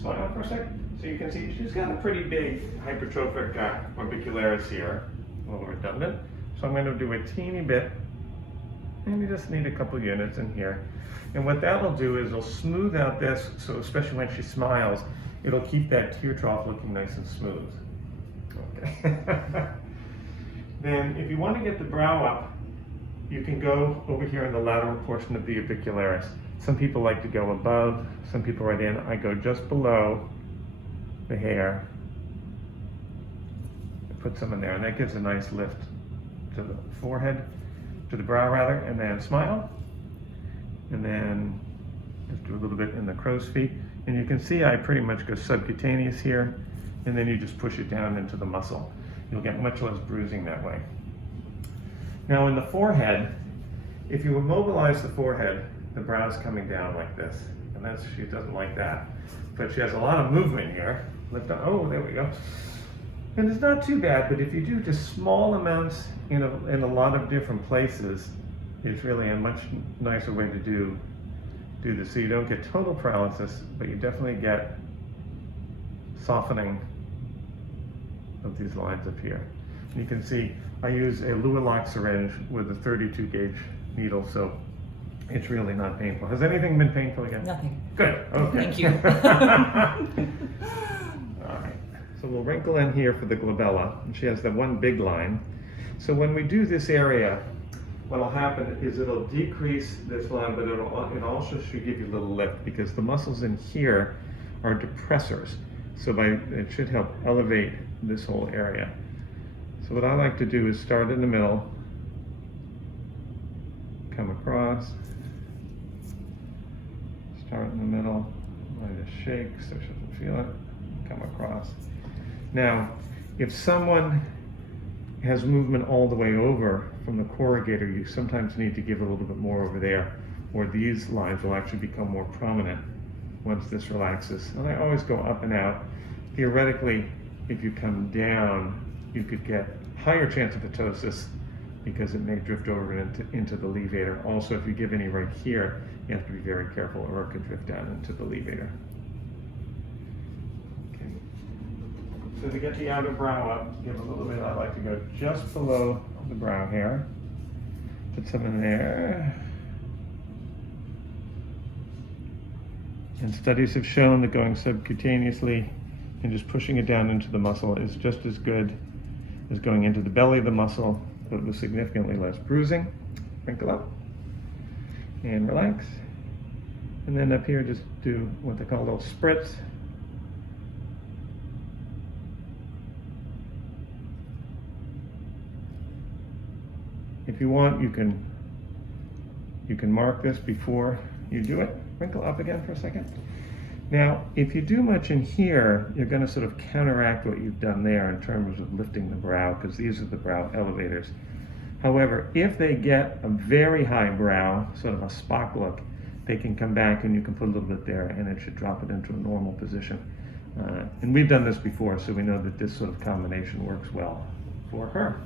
smile for a sec. So you can see she's got a pretty big hypertrophic orbicularis here, a little redundant. So I'm going to do a teeny bit, and you just need a couple units in here. And what that'll do is it'll smooth out this, so especially when she smiles, it'll keep that tear trough looking nice and smooth. Okay. Then if you want to get the brow up, you can go over here in the lateral portion of the orbicularis. Some people like to go above, some people right in. I go just below the hair. I put some in there, and that gives a nice lift to the forehead, to the brow rather, and then smile. And then just do a little bit in the crow's feet. And you can see I pretty much go subcutaneous here, and then you just push it down into the muscle. You'll get much less bruising that way. Now in the forehead, if you immobilize the forehead, the brow's coming down like this. And she doesn't like that. But she has a lot of movement here. Lift up, oh, there we go. And it's not too bad, but if you do just small amounts in a lot of different places, it's really a much nicer way to do this. So you don't get total paralysis, but you definitely get softening of these lines up here. You can see I use a Luolock syringe with a 32 gauge needle, so it's really not painful. Has anything been painful again? Nothing. Good, okay. Thank you. All right, so we'll wrinkle in here for the glabella, and she has that one big line. So when we do this area, what'll happen is it'll decrease this line, but it also should give you a little lift because the muscles in here are depressors. So it should help elevate this whole area. So what I like to do is start in the middle, come across, start in the middle, I just shake so she doesn't feel it, come across. Now, if someone has movement all the way over from the corrugator, you sometimes need to give a little bit more over there, or these lines will actually become more prominent once this relaxes. And I always go up and out. Theoretically, if you come down, you could get higher chance of ptosis because it may drift over into the levator. Also, if you give any right here, you have to be very careful or it could drift down into the levator. Okay. So to get the outer brow up, give a little bit, I like to go just below the brow hair. Put some in there. And studies have shown that going subcutaneously and just pushing it down into the muscle is just as good as going into the belly of the muscle, but with significantly less bruising. Wrinkle up and relax. And then up here, just do what they call a little spritz. If you want, you can mark this before you do it. Wrinkle up again for a second. Now, if you do much in here, you're going to sort of counteract what you've done there in terms of lifting the brow, because these are the brow elevators. However, if they get a very high brow, sort of a Spock look, they can come back and you can put a little bit there and it should drop it into a normal position. And we've done this before, so we know that this sort of combination works well for her.